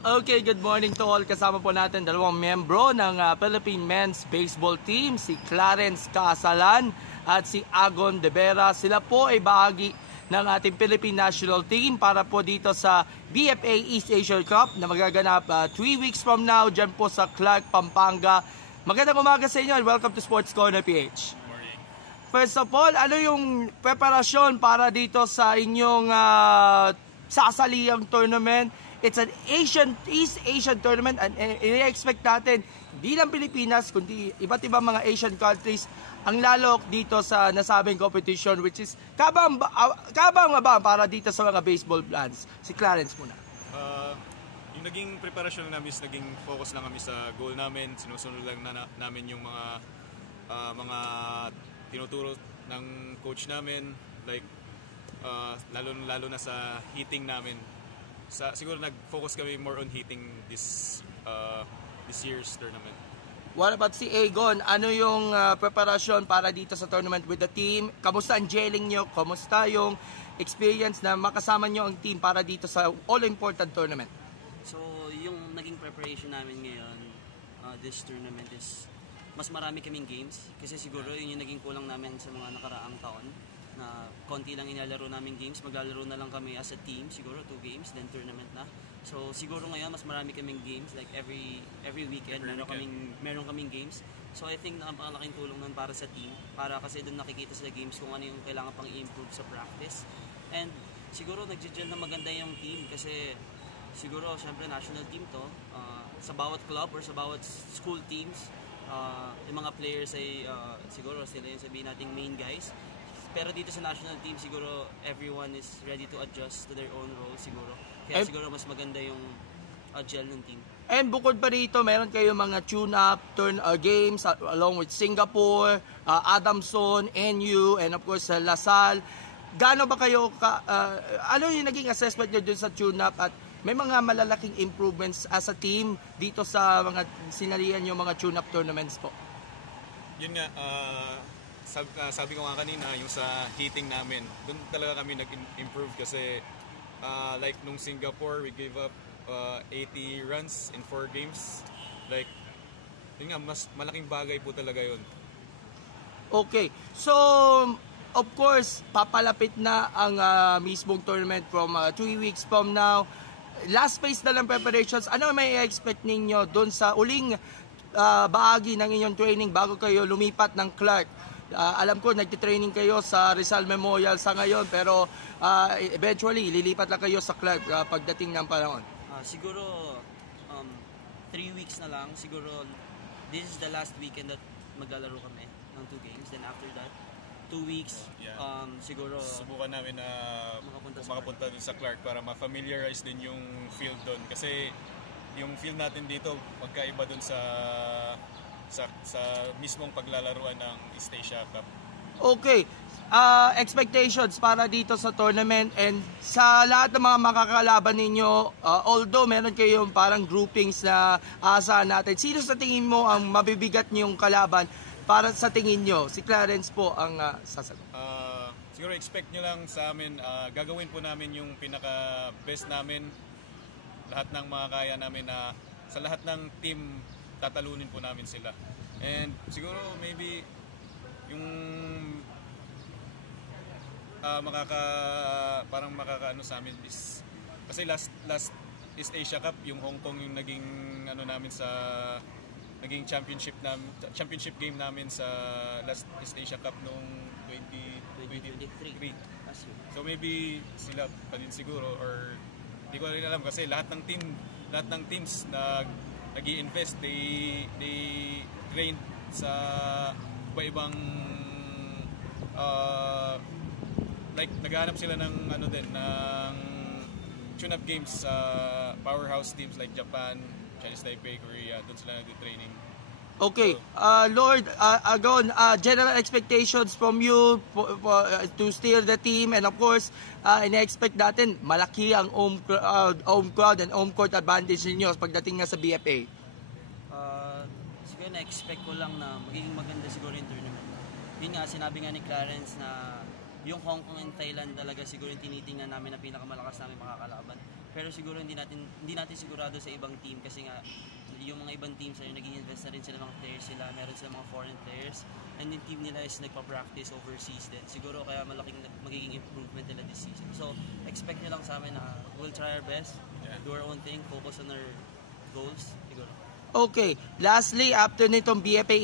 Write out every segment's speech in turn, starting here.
Okay, good morning to all. Kasama po natin dalawang membro ng Philippine Men's Baseball Team, si Clarence Casalan at si Agon De Vera. Sila po ay bahagi ng ating Philippine National Team para po dito sa BFA East Asian Cup na magaganap 3 weeks from now dyan po sa Clark, Pampanga. Magandang umaga sa inyo and welcome to Sports Corner PH. First of all, ano yung preparasyon para dito sa inyong sasaliang tournament? It's an East Asian tournament and i-expect natin hindi lang Pilipinas kundi iba't ibang mga Asian countries ang lalok dito sa nasabing competition, which is kabang ba para dito sa mga baseball plans? Si Clarence muna. Yung naging preparasyon namin is naging focus lang kami sa goal namin. Sinusunod lang namin yung mga tinuturo ng coach namin, like lalo na sa hitting namin. Siguro nag-focus kami more on hitting this year's tournament. What about si Agon? Ano yung preparasyon para dito sa tournament with the team? Kamusta ang gelling nyo? Kamusta yung experience na makasama nyo ang team para dito sa all-important tournament? So, yung naging preparation namin ngayon, this tournament is mas marami kaming games. Kasi siguro yun yung naging kulang namin sa mga nakaraang taon. Na konti lang inalaro namin games, maglalaro na lang kami as a team, siguro 2 games, then tournament na. So siguro ngayon mas marami kaming games, like every weekend meron kaming games. So I think napakalaking tulong nun para sa team, para kasi doon nakikita sa games kung ano yung kailangan pang i-improve sa practice. And siguro nag-gel na maganda yung team kasi siguro syempre national team to, sa bawat club or sa bawat school teams, yung mga players ay siguro sila yung sabihin nating main guys. Pero dito sa national team, siguro everyone is ready to adjust to their own role siguro. Kaya siguro mas maganda yung gel ng team. And bukod pa rito, meron kayo mga tune-up games along with Singapore, Adamson, NU, and of course LaSalle. Gaano ba kayo, ano yung naging assessment nyo dun sa tune-up at may mga malalaking improvements as a team dito sa mga sinalihan yung mga tune-up tournaments po? Yun nga, sabi ko nga kanina, yung sa hitting namin, doon talaga kami nag-improve kasi like nung Singapore, we gave up 80 runs in 4 games. Like, yun nga, mas malaking bagay po talaga yun. Okay, so of course, papalapit na ang mismong tournament from 3 weeks from now. Last phase na lang preparations, ano may expect ninyo doon sa uling bahagi ng inyong training bago kayo lumipat ng Clark? Alam ko nagtitraining kayo sa Rizal Memorial sa ngayon pero eventually lilipat lang kayo sa Clark pagdating ng panahon. Siguro 3 weeks na lang. Siguro this is the last weekend that maglalaro kami ng 2 games. Then after that 2 weeks, siguro subukan namin na makapunta dun sa Clark para ma-familiarize din yung field doon. Kasi yung field natin dito magkaiba dun sa mismong paglalaruan ng East Asia Cup. Okay. Expectations para dito sa tournament and sa lahat ng mga makakalaban ninyo, although meron kayong parang groupings na aasahan natin, sino sa tingin mo ang mabibigat niyong kalaban para sa tingin nyo? Si Clarence po ang sasagot. Siguro expect nyo lang sa amin, gagawin po namin yung pinaka-best namin, lahat ng mga kaya namin na sa lahat ng team tatalunin po namin sila. And siguro maybe yung makakaano sa amin is kasi last East Asia Cup yung Hong Kong yung naging namin sa naging championship game namin sa last East Asia Cup noong 2023. So maybe sila pa din siguro or hindi ko rin alam kasi lahat ng teams na nag-i-invest, they train sa iba-ibang like naghahanap sila ng ng tune-up games sa powerhouse teams like Japan, Chinese Taipei, Korea. Doon sila nag-training. Okay, Lord, Agon, general expectations from you to steer the team and of course, ina-expect natin malaki ang home crowd and home court advantage ninyo pagdating nga sa BFA. Siguro na-expect ko lang na magiging maganda siguro yung tournament. Yun nga, sinabi nga ni Clarence na yung Hong Kong and Thailand talaga siguro yung tinitingnan namin na pinakamalakas namin makakalaban. Pero siguro hindi natin sigurado sa ibang team kasi nga yung mga ibang teams ay nag-i-invest na rin sila mga players sila, meron sila mga foreign players, and yung team nila is nagpa-practice overseas din. Siguro kaya malaking magiging improvement nila this season. So expect nyo lang sa amin na we'll try our best, do our own thing, focus on our goals, siguro. Okay, lastly, after nitong BFA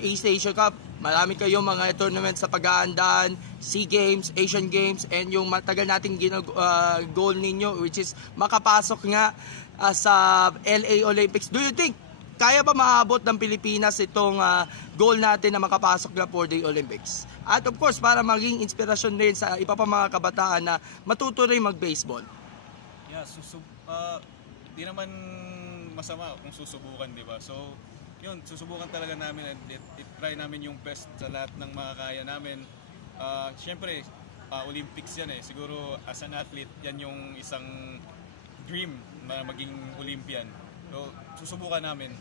East Asia Cup, marami kayong mga tournaments sa pag-aandaan, SEA Games, Asian Games, and yung matagal nating goal ninyo, which is makapasok nga sa LA Olympics. Do you think kaya pa maabot ng Pilipinas itong goal natin na makapasok na for the Olympics? At of course, para maging inspirasyon rin sa iba pa mga kabataan na matuto rin mag-baseball. Yeah, di naman masama kung susubukan, di ba? So, yun, susubukan talaga namin and try namin yung best sa lahat ng makakaya namin. Siyempre, Olympics yan eh. Siguro, as an athlete, yan yung isang dream na maging Olympian. So, susubukan namin.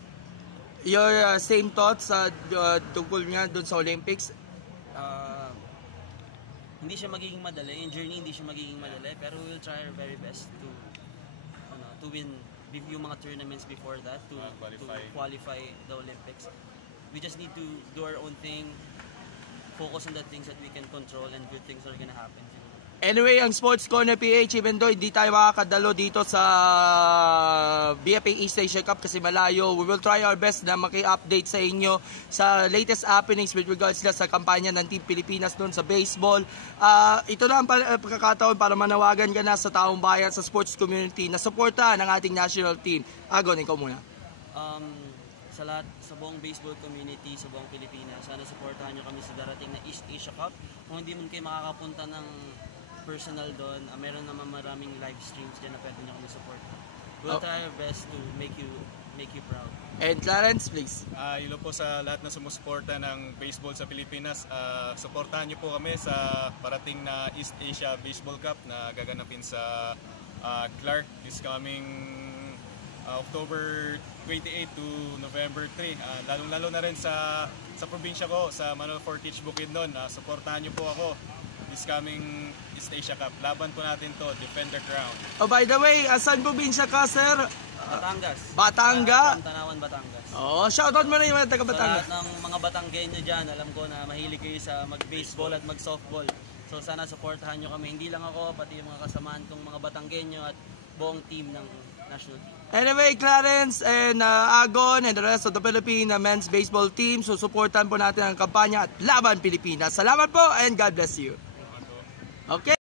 Your same thoughts tungkol nga dun sa Olympics? Hindi siya magiging madali. Yung journey hindi siya magiging madali. Pero we'll try our very best to win yung mga tournaments before that to qualify the Olympics. We just need to do our own thing, focus on the things that we can control, and good things are gonna happen. Anyway, ang Sports Corner PH, even though hindi tayo makakadalo dito sa BFA East Asia Cup kasi malayo, we will try our best na maki-update sa inyo sa latest happenings with regards sa kampanya ng Team Pilipinas doon sa baseball. Ito na ang pagkakataon para manawagan ka na sa taong bayan, sa sports community na suportahan ng ating national team. Agon, ikaw muna. Sa lahat, sa buong baseball community, sa buong Pilipinas, sana suportahan nyo kami sa darating na East Asia Cup. Kung hindi man kayo makakapunta ng personal doon, meron naman maraming live streams dyan na pwede nyo kami support. We'll try our best to make you proud. And Clarence, please. Hello po sa lahat na sumusuporta ng baseball sa Pilipinas. Suportahan nyo po kami sa parating na East Asia Baseball Cup na gaganapin sa Clark this coming October 28 to November 3. Lalong-lalo na rin sa probinsya ko, sa Manuel Fortich Bukidnon. Suportahan nyo po ako this coming East Asia Cup. Laban po natin to, defend the crown. Oh, by the way, saan probinsya ka, sir? Batangas. Batanga? Tanawan, Batangas. Oh, shoutout mo na yung mga taga-Batangas. Sa lahat ng mga Batanggenyo dyan, alam ko na mahilig kayo sa mag-baseball at mag-softball. So sana supportahan nyo kami. Hindi lang ako, pati yung mga kasamaan kong mga Batanggenyo at buong team ng national team. Anyway, Clarence and Agon and the rest of the Philippine men's baseball team, susuportan po natin ang kampanya at Laban Pilipinas. Salamat po and God bless you. Okay.